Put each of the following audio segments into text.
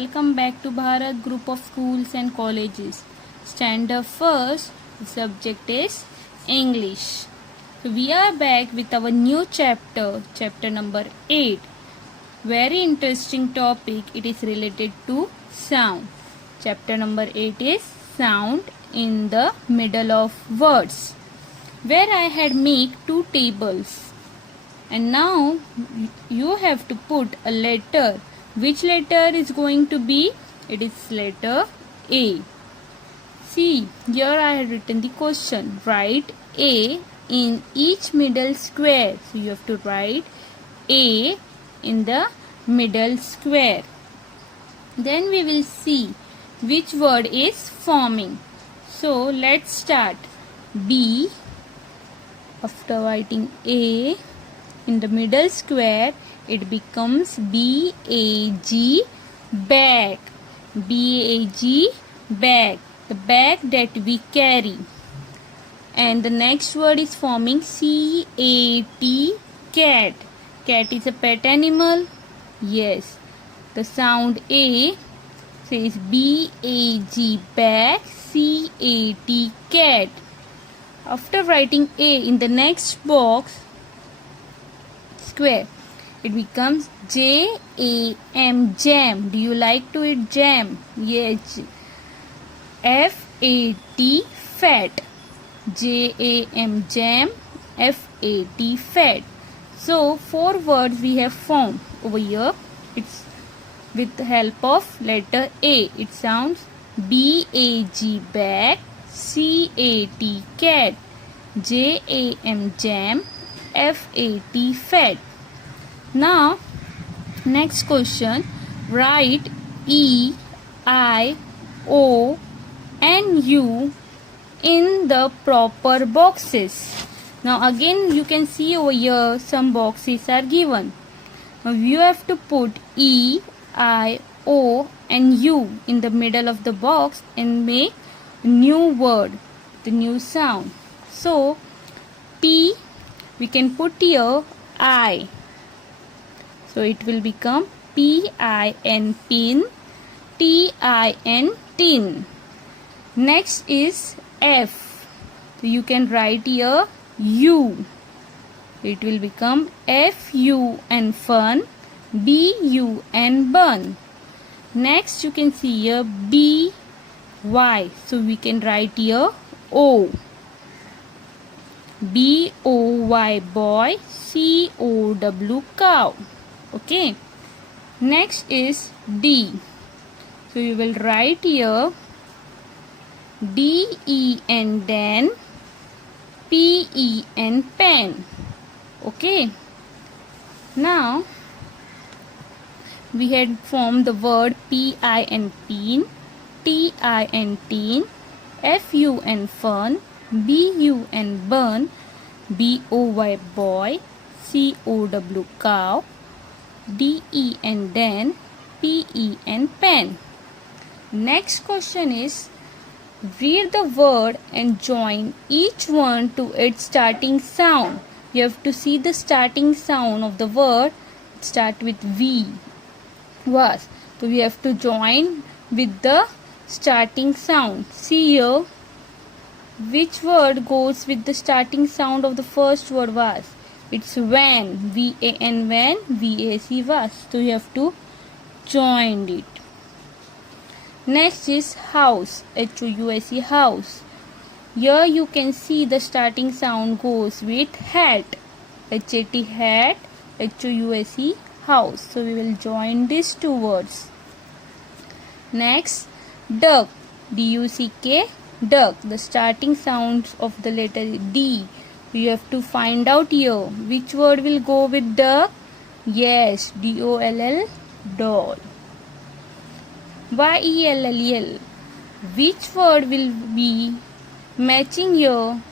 welcome back to Bharat Group of Schools and Colleges. Standard first, the subject is English. So we are back with our new chapter, chapter number 8. Very interesting topic, it is related to sound. Chapter number 8 is sound in the middle of words, where I had make two tables. And now you have to put a letter. Which letter is going to be? It is letter A. See, here I have written the question. Write A in each middle square. So you have to write A in the middle square. Then we will see which word is forming. So let's start. B. After writing A in the middle square, it becomes B-A-G, bag. B-A-G, bag. The bag that we carry. And the next word is forming C-A-T, cat. Cat is a pet animal. Yes. The sound A says B-A-G, bag, C-A-T, cat. After writing A in the next box, square, it becomes J-A-M, jam. Do you like to eat jam? Yes. F-A-T, fat. J-A-M, jam. F-A-T, fat. So 4 words we have formed over here. It's with the help of letter A. It sounds B-A-G, bag, C-A-T, cat, J-A-M, jam, F-A-T, fat. Now, next question. Write E, I, O and U in the proper boxes. Now again you can see over here some boxes are given. Now you have to put E, I, O and U in the middle of the box and make new word, the new sound. So P, we can put here I. So it will become P-I-N, pin, T-I-N, tin. Next is F. So you can write here U. It will become F-U-N, fun, B-U-N, bun. Next you can see here B-Y. So we can write here O. B-O-Y, boy, C-O-W, cow. Okay. Next is D. So you will write here D-E-N, den, P-E-N, pen. Okay. Now we had formed the word P-I-N, pin, T-I-N, tin, F-U-N, fun, B-U-N, bun, B-O-Y, boy, C-O-W, cow, D-E-N, den, P-E-N, pen. Next question is, read the word and join each one to its starting sound. You have to see the starting sound of the word. Start with V. Was. So we have to join with the starting sound. See here. Which word goes with the starting sound of the first word was? It's van. V-A-N, van. V-A-C, was. So you have to join it. Next is house. H-O-U-S-E, house. Here you can see the starting sound goes with hat. H-A-T, hat. H-O-U-S-E, house. So we will join these two words. Next, duck. D-U-C-K, duck. The starting sounds of the letter D. You have to find out here. Which word will go with duck? Yes, D-O-L-L, doll. Y-E-L-L-E-L. Which word will be matching here?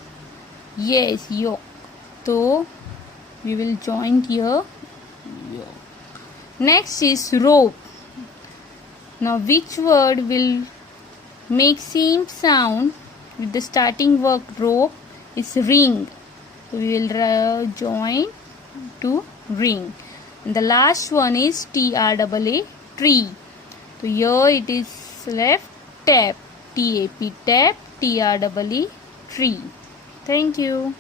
Yes, yolk. So we will join here. Yolk. Next is rope. Now which word will make same sound with the starting word rope? Is ring. So we will join to ring. And the last one is T-R-A-A, tree. So here it is left tap, T-A-P, tap, T-R-E-E, tree. Thank you.